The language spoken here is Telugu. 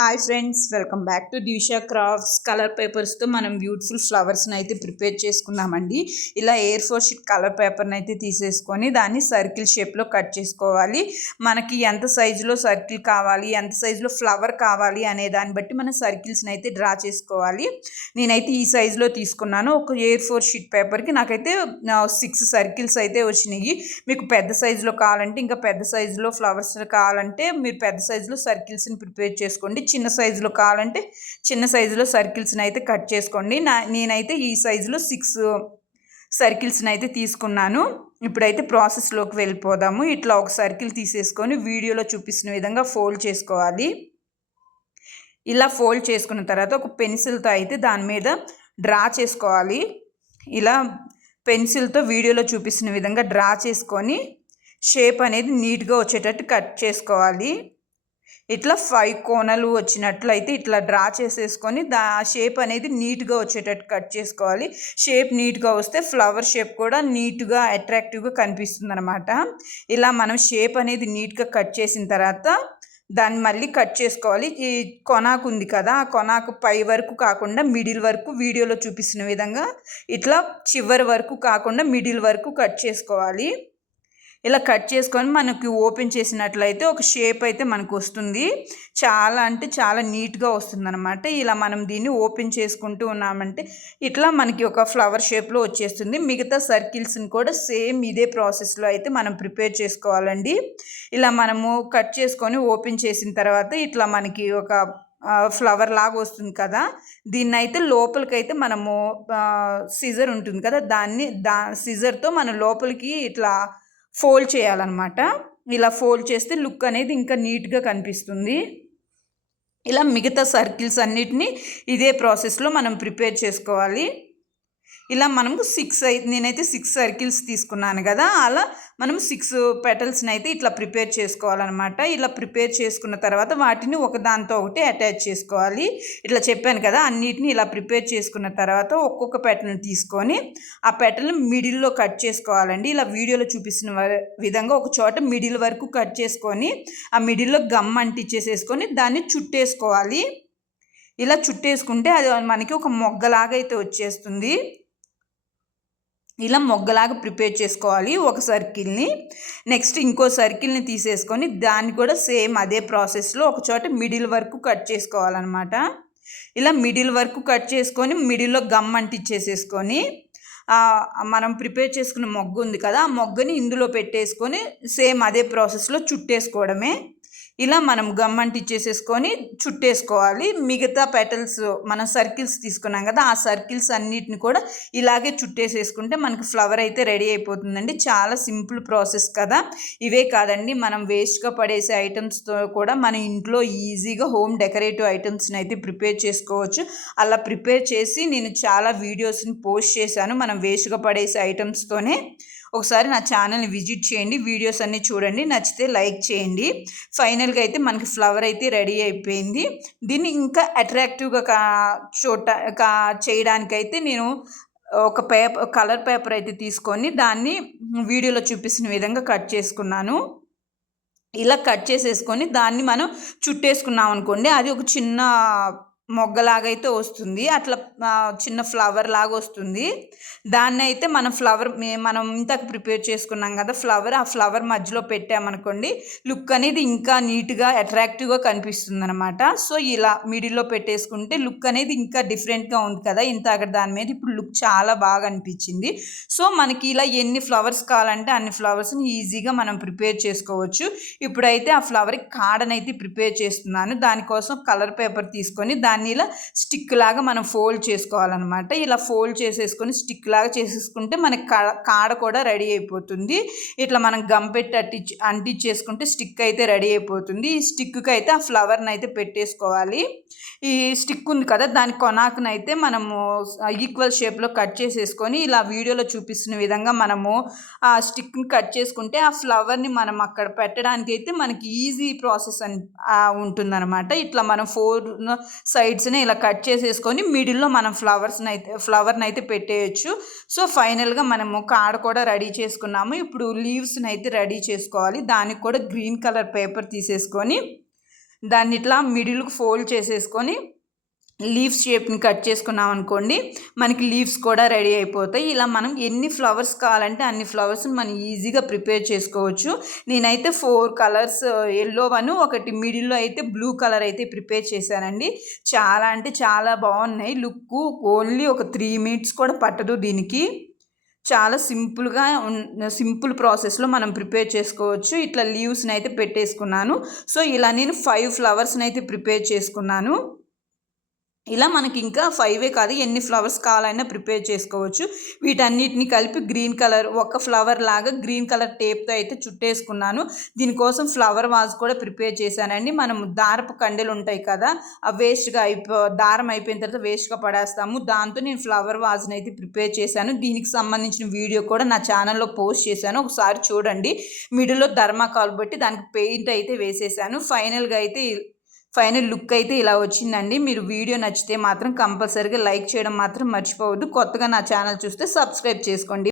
Hi friends, welcome back to Divisha crafts. Colour పేపర్స్తో మనం బ్యూటిఫుల్ ఫ్లవర్స్ని అయితే ప్రిపేర్ చేసుకున్నామండి. ఇలా A4 షీట్ కలర్ పేపర్ని అయితే తీసేసుకొని దాన్ని సర్కిల్ షేప్లో కట్ చేసుకోవాలి. మనకి ఎంత సైజులో సర్కిల్ కావాలి, ఎంత సైజులో ఫ్లవర్ కావాలి అనే దాన్ని బట్టి మనం సర్కిల్స్ని అయితే డ్రా చేసుకోవాలి. నేనైతే ఈ సైజులో తీసుకున్నాను. ఒక A4 షీట్ పేపర్కి నాకైతే 6 సర్కిల్స్ అయితే వచ్చినాయి. మీకు పెద్ద సైజులో కావాలంటే, ఇంకా పెద్ద సైజులో ఫ్లవర్స్ కావాలంటే మీరు పెద్ద సైజులో సర్కిల్స్ని ప్రిపేర్ చేసుకోండి. చిన్న సైజులో కావాలంటే చిన్న సైజులో సర్కిల్స్ని అయితే కట్ చేసుకోండి. నేనైతే ఈ సైజులో 6 సర్కిల్స్ని అయితే తీసుకున్నాను. ఇప్పుడైతే ప్రాసెస్లోకి వెళ్ళిపోదాము. ఇట్లా ఒక సర్కిల్ తీసేసుకొని వీడియోలో చూపిస్తున్న విధంగా ఫోల్డ్ చేసుకోవాలి. ఇలా ఫోల్డ్ చేసుకున్న తర్వాత ఒక పెన్సిల్తో అయితే దాని మీద డ్రా చేసుకోవాలి. ఇలా పెన్సిల్తో వీడియోలో చూపిస్తున్న విధంగా డ్రా చేసుకొని షేప్ అనేది నీట్గా వచ్చేటట్టు కట్ చేసుకోవాలి. ఇట్లా 5 కోణాలు వచ్చినట్లయితే ఇట్లా డ్రా చేసేసుకొని షేప్ అనేది నీట్గా వచ్చేటట్టు కట్ చేసుకోవాలి. షేప్ నీట్గా వస్తే ఫ్లవర్ షేప్ కూడా నీట్గా అట్రాక్టివ్గా కనిపిస్తుంది అనమాట. ఇలా మనం షేప్ అనేది నీట్గా కట్ చేసిన తర్వాత దాన్ని మళ్ళీ కట్ చేసుకోవాలి. ఈ కొనాకు ఉంది కదా, ఆ కొనాకు పై వరకు కాకుండా మిడిల్ వరకు వీడియోలో చూపిస్తున్న విధంగా ఇట్లా చివరి వరకు కాకుండా మిడిల్ వరకు కట్ చేసుకోవాలి. ఇలా కట్ చేసుకొని మనకి ఓపెన్ చేసినట్లయితే ఒక షేప్ అయితే మనకు వస్తుంది. చాలా అంటే చాలా నీట్గా వస్తుంది అనమాట. ఇలా మనం దీన్ని ఓపెన్ చేసుకుంటూ ఉన్నామంటే ఇట్లా మనకి ఒక ఫ్లవర్ షేప్లో వచ్చేస్తుంది. మిగతా సర్కిల్స్ని కూడా సేమ్ ఇదే ప్రాసెస్లో అయితే మనం ప్రిపేర్ చేసుకోవాలండి. ఇలా మనము కట్ చేసుకొని ఓపెన్ చేసిన తర్వాత ఇట్లా మనకి ఒక ఫ్లవర్ లాగా వస్తుంది కదా, దీన్ని అయితే లోపలికైతే మనము సిజర్ ఉంటుంది కదా, సిజర్తో మనం లోపలికి ఇట్లా ఫోల్డ్ చేయాలన్నమాట. ఇలా ఫోల్డ్ చేస్తే లుక్ అనేది ఇంకా నీట్గా కనిపిస్తుంది. ఇలా మిగతా సర్కిల్స్ అన్నిటినీ ఇదే ప్రాసెస్లో మనం ప్రిపేర్ చేసుకోవాలి. ఇలా మనము నేనైతే 6 సర్కిల్స్ తీసుకున్నాను కదా, అలా మనం 6 పెటల్స్ని అయితే ఇట్లా ప్రిపేర్ చేసుకోవాలన్నమాట. ఇలా ప్రిపేర్ చేసుకున్న తర్వాత వాటిని ఒకదాంతో ఒకటి అటాచ్ చేసుకోవాలి. ఇట్లా చెప్పాను కదా, అన్నిటిని ఇలా ప్రిపేర్ చేసుకున్న తర్వాత ఒక్కొక్క పెటల్ని తీసుకొని ఆ పెటల్ని మిడిల్లో కట్ చేసుకోవాలండి. ఇలా వీడియోలో చూపిస్తున్న విధంగా ఒక చోట మిడిల్ వరకు కట్ చేసుకొని ఆ మిడిల్లో గమ్ అంటించేసేసుకొని దాన్ని చుట్టేసుకోవాలి. ఇలా చుట్టేసుకుంటే అది మనకి ఒక మొగ్గలాగా అయితే వచ్చేస్తుంది. ఇలా మొగ్గలాగా ప్రిపేర్ చేసుకోవాలి ఒక సర్కిల్ని. నెక్స్ట్ ఇంకో సర్కిల్ని తీసేసుకొని దాన్ని కూడా సేమ్ అదే ప్రాసెస్లో ఒక చోట మిడిల్ వరకు కట్ చేసుకోవాలన్నమాట. ఇలా మిడిల్ వరకు కట్ చేసుకొని మిడిల్లో గమ్ అంటించేసేసుకొని మనం ప్రిపేర్ చేసుకున్న మొగ్గు ఉంది కదా, ఆ మొగ్గని ఇందులో పెట్టేసుకొని సేమ్ అదే ప్రాసెస్లో చుట్టేసుకోవడమే. ఇలా మనం గమ్ అంటించేసేసుకొని చుట్టేసుకోవాలి. మిగతా పెటల్స్ మనం సర్కిల్స్ తీసుకున్నాం కదా, ఆ సర్కిల్స్ అన్నిటిని కూడా ఇలాగే చుట్టేసేసుకుంటే మనకి ఫ్లవర్ అయితే రెడీ అయిపోతుందండి. చాలా సింపుల్ ప్రాసెస్ కదా. ఇవే కాదండి, మనం వేస్ట్గా పడేసే ఐటమ్స్తో కూడా మన ఇంట్లో ఈజీగా హోమ్ డెకరేటివ్ ఐటమ్స్ని అయితే ప్రిపేర్ చేసుకోవచ్చు. అలా ప్రిపేర్ చేసి నేను చాలా వీడియోస్ని పోస్ట్ చేశాను మనం వేస్ట్గా పడేసే ఐటమ్స్తోనే. ఒకసారి నా ఛానల్ని విజిట్ చేయండి, వీడియోస్ అన్నీ చూడండి, నచ్చితే లైక్ చేయండి. ఫైనల్గా అయితే మనకి ఫ్లవర్ అయితే రెడీ అయిపోయింది. దీన్ని ఇంకా అట్రాక్టివ్గా చేయడానికైతే నేను ఒక కలర్ పేపర్ అయితే తీసుకొని దాన్ని వీడియోలో చూపిస్తున్న విధంగా కట్ చేసుకున్నాను. ఇలా కట్ చేసేసుకొని దాన్ని మనం చుట్టేసుకున్నాం అనుకోండి, అది ఒక చిన్న మొగ్గలాగా అయితే వస్తుంది. అట్లా చిన్న ఫ్లవర్ లాగా వస్తుంది. దాన్ని అయితే మనం ఇంతకు ప్రిపేర్ చేసుకున్నాం కదా ఫ్లవర్, ఆ ఫ్లవర్ మధ్యలో పెట్టామనుకోండి లుక్ అనేది ఇంకా నీట్గా అట్రాక్టివ్గా కనిపిస్తుంది అనమాట. సో ఇలా మిడిల్లో పెట్టేసుకుంటే లుక్ అనేది ఇంకా డిఫరెంట్గా ఉంది కదా ఇంతక దాని మీద. ఇప్పుడు లుక్ చాలా బాగా అనిపించింది. సో మనకి ఇలా ఎన్ని ఫ్లవర్స్ కావాలంటే అన్ని ఫ్లవర్స్ని ఈజీగా మనం ప్రిపేర్ చేసుకోవచ్చు. ఇప్పుడైతే ఆ ఫ్లవర్కి కాడనైతే ప్రిపేర్ చేస్తున్నాను. దానికోసం కలర్ పేపర్ తీసుకొని దాన్ని ఇలా స్టిక్ లాగా మనం ఫోల్డ్ చేసుకోవాలన్నమాట. ఇలా ఫోల్డ్ చేసేసుకొని స్టిక్ లాగా చేసేసుకుంటే మనకి కాడ కూడా రెడీ అయిపోతుంది. ఇట్లా మనం గమ్ పెట్టి అంటించేసుకుంటే స్టిక్ అయితే రెడీ అయిపోతుంది. ఈ స్టిక్కి అయితే ఆ ఫ్లవర్ని అయితే పెట్టేసుకోవాలి. ఈ స్టిక్ ఉంది కదా, దాని కొనాకునైతే మనము ఈక్వల్ షేప్లో కట్ చేసేసుకొని ఇలా వీడియోలో చూపిస్తున్న విధంగా మనము ఆ స్టిక్ని కట్ చేసుకుంటే ఆ ఫ్లవర్ని మనం అక్కడ పెట్టడానికి అయితే మనకి ఈజీ ప్రాసెస్ ఉంటుందన్నమాట. ఇట్లా మనం 4 సైడ్స్ని ఇలా కట్ చేసేసుకొని మిడిల్లో మనం ఫ్లవర్ని అయితే పెట్టేయచ్చు. సో ఫైనల్గా మనము కాడ కూడా రెడీ చేసుకున్నాము. ఇప్పుడు లీవ్స్ని అయితే రెడీ చేసుకోవాలి. దానికి కూడా గ్రీన్ కలర్ పేపర్ తీసేసుకొని దాన్ని ఇట్లా మిడిల్కి ఫోల్డ్ చేసేసుకొని లీవ్స్ షేప్ని కట్ చేసుకున్నాం అనుకోండి, మనకి లీవ్స్ కూడా రెడీ అయిపోతాయి. ఇలా మనం ఎన్ని ఫ్లవర్స్ కావాలంటే అన్ని ఫ్లవర్స్ని మనం ఈజీగా ప్రిపేర్ చేసుకోవచ్చు. నేనైతే 4 కలర్స్, ఎల్లో వన్, ఒకటి మిడిల్లో అయితే బ్లూ కలర్ అయితే ప్రిపేర్ చేశానండి. చాలా అంటే చాలా బాగున్నాయి లుక్. ఓన్లీ ఒక 3 మినిట్స్ కూడా పట్టదు దీనికి. చాలా సింపుల్ ప్రాసెస్లో మనం ప్రిపేర్ చేసుకోవచ్చు. ఇట్లా లీవ్స్ని అయితే పెట్టేసుకున్నాను. సో ఇలా నేను 5 ఫ్లవర్స్ని అయితే ప్రిపేర్ చేసుకున్నాను. ఇలా మనకి ఇంకా 5 కాదు, ఎన్ని ఫ్లవర్స్ కావాలన్నా ప్రిపేర్ చేసుకోవచ్చు. వీటన్నిటిని కలిపి గ్రీన్ కలర్, ఒక ఫ్లవర్ లాగా గ్రీన్ కలర్ టేప్తో అయితే చుట్టేసుకున్నాను. దీనికోసం ఫ్లవర్ వాజ్ కూడా ప్రిపేర్ చేశానండి. మనం దారపు కండెలు ఉంటాయి కదా, ఆ వేస్ట్గా దారం అయిపోయిన తర్వాత వేస్ట్గా పడేస్తాము. దాంతో నేను ఫ్లవర్ వాజ్ని అయితే ప్రిపేర్ చేశాను. దీనికి సంబంధించిన వీడియో కూడా నా ఛానల్లో పోస్ట్ చేశాను, ఒకసారి చూడండి. మిడిల్లో ధర్మాకాల్ బట్టి దానికి పెయింట్ అయితే వేసేసాను. ఫైనల్ లుక్ అయితే ఇలా వచ్చిందండి. మీరు వీడియో నచ్చితే మాత్రం కంపల్సరీగా లైక్ చేయడం మాత్రం మర్చిపోవద్దు. కొత్తగా నా ఛానల్ చూస్తే సబ్స్క్రైబ్ చేసుకోండి.